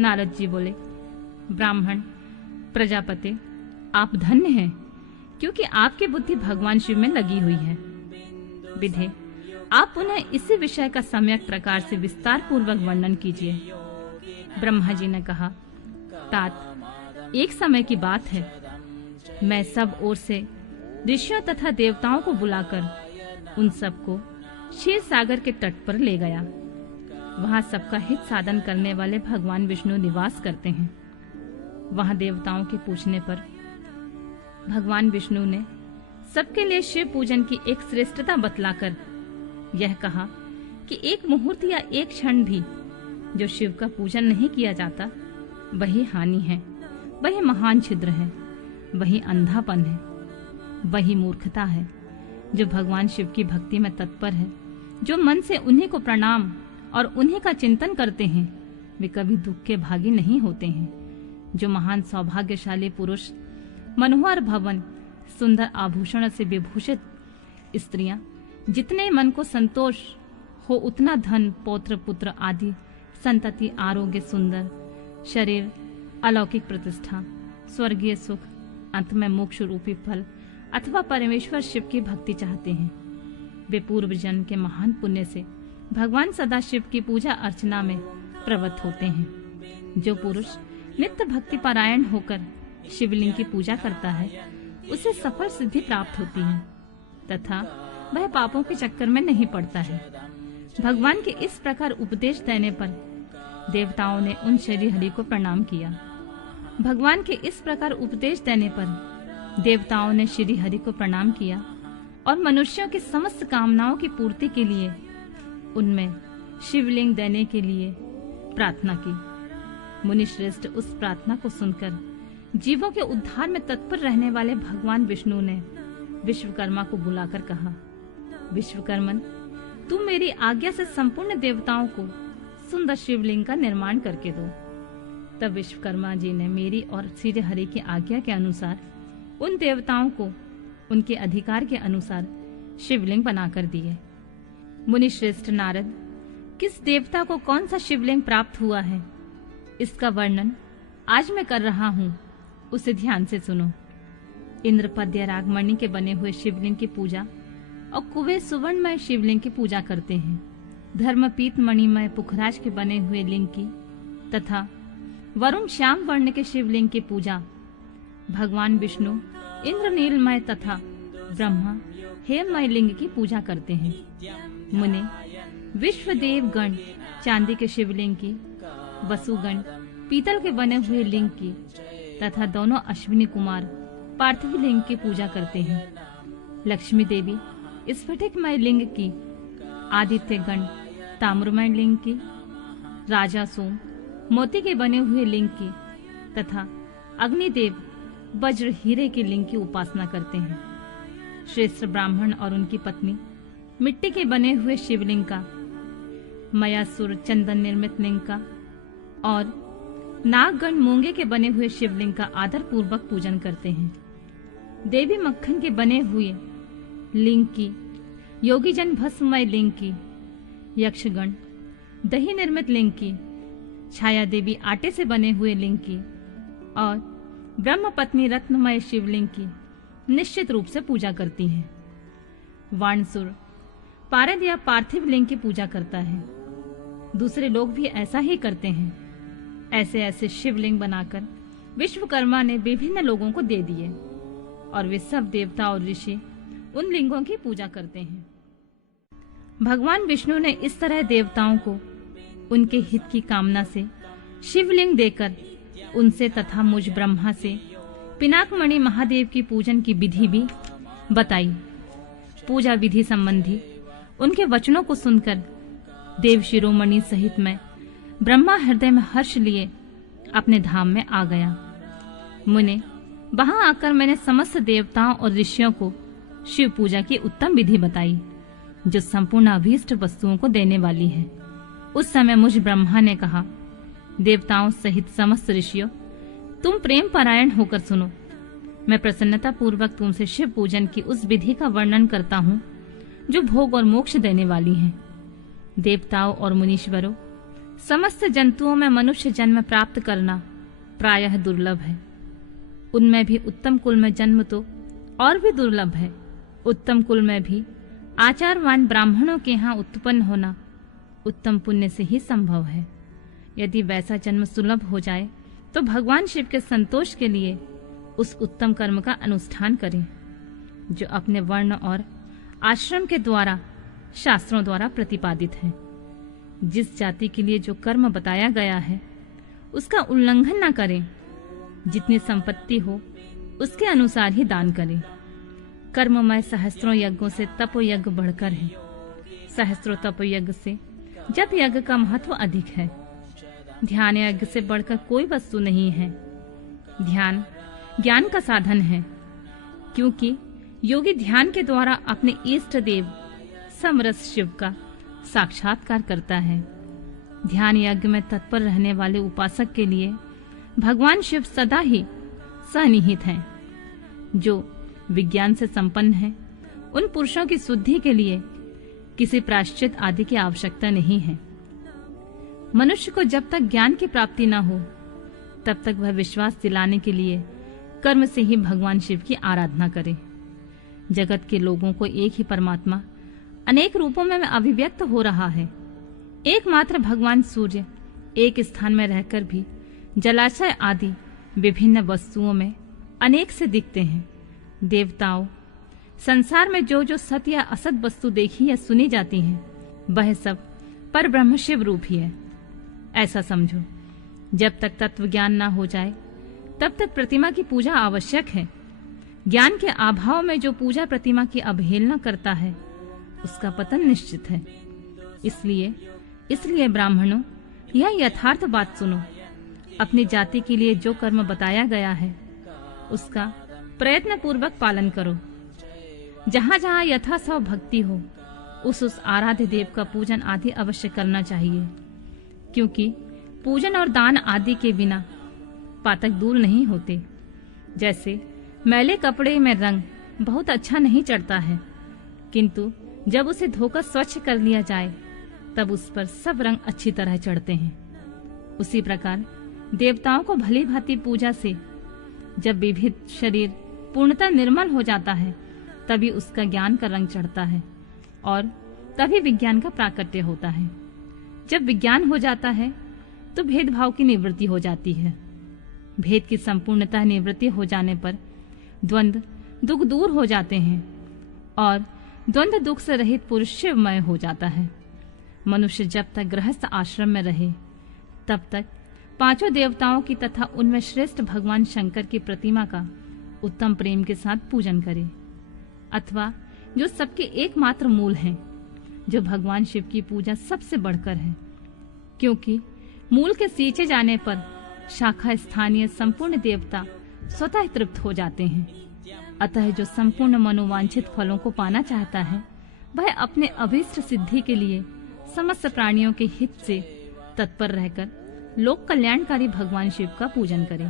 नारद जी बोले, ब्राह्मण प्रजापति, आप धन्य हैं, क्योंकि आपकी बुद्धि भगवान शिव में लगी हुई है। विधे, आप पुनः इसी विषय का सम्यक प्रकार से विस्तार पूर्वक वर्णन कीजिए। ब्रह्मा जी ने कहा, तात, एक समय की बात है, मैं सब ओर से ऋषियों तथा देवताओं को बुलाकर उन सबको क्षीर सागर के तट पर ले गया। वहां सबका हित साधन करने वाले भगवान विष्णु निवास करते हैं। वहां देवताओं के पूछने पर भगवान विष्णु ने सबके लिए शिव पूजन की एक श्रेष्ठता बतलाकर यह कहा कि एक मुहूर्त या एक क्षण भी जो शिव का पूजन नहीं किया जाता, वही हानि है, वही महान छिद्र है, वही अंधापन है, वही मूर्खता है। जो भगवान शिव की भक्ति में तत्पर है, जो मन से उन्हीं को प्रणाम और उन्हीं का चिंतन करते हैं, वे कभी दुख के भागी नहीं होते हैं। जो महान सौभाग्यशाली पुरुष मनोहर भवन, सुंदर आभूषण से विभूषित स्त्रियां, जितने मन को संतोष हो उतना धन, पौत्र, पुत्र आदि संतति, आरोग्य, सुंदर शरीर, अलौकिक प्रतिष्ठा, स्वर्गीय सुख, अंत में मोक्ष रूपी फल अथवा परमेश्वर शिव की भक्ति चाहते हैं, वे पूर्व जन्म के महान पुण्य से भगवान सदा शिव की पूजा अर्चना में प्रवृत्त होते हैं। जो पुरुष नित्य भक्ति परायण होकर शिवलिंग की पूजा करता है, उसे सफल सिद्धि प्राप्त होती है तथा वह पापों के चक्कर में नहीं पड़ता है। भगवान के इस प्रकार उपदेश देने पर देवताओं ने उन श्री हरि को प्रणाम किया। भगवान के इस प्रकार उपदेश देने पर देवताओं ने श्री हरि को प्रणाम किया और मनुष्यों की समस्त कामनाओं की पूर्ति के लिए उनमें शिवलिंग देने के लिए प्रार्थना की। मुनि श्रेष्ठ उस प्रार्थना को सुनकर जीवों के उद्धार में तत्पर रहने वाले भगवान विष्णु ने विश्वकर्मा को बुलाकर कहा, विश्वकर्मन, तुम मेरी आज्ञा से संपूर्ण देवताओं को सुंदर शिवलिंग का निर्माण करके दो। तब विश्वकर्मा जी ने मेरी और श्री हरि की आज्ञा के अनुसार उन देवताओं को उनके अधिकार के अनुसार शिवलिंग बनाकर दिए। मुनि श्रेष्ठ नारद, किस देवता को कौन सा शिवलिंग प्राप्त हुआ है, इसका वर्णन आज मैं कर रहा हूँ, उसे ध्यान से सुनो। इंद्रपद्य रागमणि के बने हुए शिवलिंग की पूजा और कुबेर सुवर्णमय शिवलिंग की पूजा करते हैं। धर्मपीत मणिमय पुखराज के बने हुए लिंग की तथा वरुण श्याम वर्ण के शिवलिंग की पूजा भगवान विष्णु इंद्रनीलमय तथा ब्रह्मा हेममय लिंग की पूजा करते हैं। मुने विश्वदेव गण चांदी के शिवलिंग की, वसुगण पीतल के बने हुए लिंग की तथा दोनों अश्विनी कुमार पार्थिव लिंग की पूजा करते हैं। लक्ष्मी देवी स्फटिकमय लिंग की, आदित्य गण ताम्रमय लिंग की, राजा सोम मोती के बने हुए लिंग की तथा अग्निदेव वज्र हीरे के लिंग की उपासना करते हैं। श्रेष्ठ ब्राह्मण और उनकी पत्नी मिट्टी के बने हुए शिवलिंग का, मयासुर चंदन निर्मित लिंग का और नागगण मूंगे के बने हुए शिवलिंग का आदर पूर्वक पूजन करते हैं। देवी मक्खन के बने हुए लिंग की, योगीजन भस्ममय लिंग की, यक्षगण दही निर्मित लिंग की, छाया देवी आटे से बने हुए लिंग की और ब्रह्म पत्नी रत्नमय शिवलिंग की निश्चित रूप से पूजा करती हैं। वाणसुर पारद या पार्थिव लिंग की पूजा करता है। दूसरे लोग भी ऐसा ही करते हैं। ऐसे ऐसे शिवलिंग बनाकर विश्वकर्मा ने विभिन्न लोगों को दे दिए और वे सब देवता और ऋषि उन लिंगों की पूजा करते हैं। भगवान विष्णु ने इस तरह देवताओं को उनके हित की कामना से शिवलिंग देकर उनसे तथा मुझ ब्रह्मा से पिनाकमणि महादेव की पूजन की विधि भी बताई। पूजा विधि संबंधी उनके वचनों को सुनकर देव शिरोमणि सहित मैं ब्रह्मा हृदय में हर्ष लिए अपने धाम में आ गया। मुने, वहां आकर मैंने समस्त देवताओं और ऋषियों को शिव पूजा की उत्तम विधि बताई, जो संपूर्ण अभीष्ट वस्तुओं को देने वाली है। उस समय मुझ ब्रह्मा ने कहा, देवताओं सहित समस्त ऋषियों, तुम प्रेम परायण होकर सुनो। मैं प्रसन्नता पूर्वक तुमसे शिव पूजन की उस विधि का वर्णन करता हूँ जो भोग और मोक्ष देने वाली है। देवताओं और मुनीश्वरों, समस्त जंतुओं में मनुष्य जन्म प्राप्त करना प्रायः दुर्लभ है। उनमें भी उत्तम कुल में जन्म तो और भी दुर्लभ है। उत्तम कुल में भी आचारवान ब्राह्मणों के यहाँ उत्पन्न होना उत्तम पुण्य से ही संभव है। यदि वैसा जन्म सुलभ हो जाए तो भगवान शिव के संतोष के लिए उस उत्तम कर्म का अनुष्ठान करें जो अपने वर्ण और आश्रम के द्वारा शास्त्रों द्वारा प्रतिपादित है। जिस जाति के लिए जो कर्म बताया गया है उसका उल्लंघन न करें। जितनी संपत्ति हो उसके अनुसार ही दान करें। कर्ममय सहस्त्रों यज्ञों से तप यज्ञ बढ़कर है। सहस्त्रों तप यज्ञ से जप यज्ञ का महत्व अधिक है। ध्यान यज्ञ से बढ़कर कोई वस्तु नहीं है। ध्यान ज्ञान का साधन है, क्योंकि योगी ध्यान के द्वारा अपने इष्ट देव समरस शिव का साक्षात्कार करता है। ध्यान यज्ञ में तत्पर रहने वाले उपासक के लिए भगवान शिव सदा ही सन्निहित हैं। जो विज्ञान से संपन्न है उन पुरुषों की शुद्धि के लिए किसी प्रायश्चित आदि की आवश्यकता नहीं है। मनुष्य को जब तक ज्ञान की प्राप्ति न हो तब तक वह विश्वास दिलाने के लिए कर्म से ही भगवान शिव की आराधना करे। जगत के लोगों को एक ही परमात्मा अनेक रूपों में अभिव्यक्त हो रहा है। एकमात्र भगवान सूर्य एक स्थान में रहकर भी जलाशय आदि विभिन्न वस्तुओं में अनेक से दिखते हैं। देवताओं, संसार में जो जो सत या असत वस्तु देखी या सुनी जाती हैं वह सब पर ब्रह्म शिव रूप ही है, ऐसा समझो। जब तक तत्व ज्ञान ना हो जाए तब तक प्रतिमा की पूजा आवश्यक है। ज्ञान के अभाव में जो पूजा प्रतिमा की अवहेलना करता है उसका पतन निश्चित है। इसलिए ब्राह्मणों, यह यथार्थ बात सुनो। अपनी जाति के लिए जो कर्म बताया गया है उसका प्रयत्न पूर्वक पालन करो। जहाँ जहाँ यथासंभव भक्ति हो उस आराध्य देव का पूजन आदि अवश्य करना चाहिए, क्योंकि पूजन और दान आदि के बिना पातक दूर नहीं होते। जैसे मैले कपड़े में रंग बहुत अच्छा नहीं चढ़ता है, किंतु जब उसे धोकर स्वच्छ कर लिया जाए तब उस पर सब रंग अच्छी तरह चढ़ते हैं। उसी प्रकार देवताओं को भली भांति पूजा से जब विविध शरीर पूर्णतः निर्मल हो जाता है तभी उसका ज्ञान का रंग चढ़ता है और तभी विज्ञान का प्राकट्य होता है। जब विज्ञान हो जाता है तो भेदभाव की निवृत्ति हो जाती है। भेद की संपूर्णतः निवृत्ति हो जाने पर द्वंद्व दुख दूर हो जाते हैं और द्वंद्व दुख से रहित पुरुष शिवमय हो जाता है। मनुष्य जब तक गृहस्थ आश्रम में रहे तब तक पांचों देवताओं की तथा उनमें श्रेष्ठ भगवान शंकर की प्रतिमा का उत्तम प्रेम के साथ पूजन करे, अथवा जो सबके एकमात्र मूल हैं, जो भगवान शिव की पूजा सबसे बढ़कर है, क्योंकि मूल के सींचे जाने पर शाखा स्थानीय संपूर्ण देवता स्वतः तृप्त हो जाते हैं। अतः जो संपूर्ण मनोवांछित फलों को पाना चाहता है वह अपने अभीष्ट सिद्धि के लिए समस्त प्राणियों के हित से तत्पर रहकर लोक कल्याणकारी भगवान शिव का पूजन करे।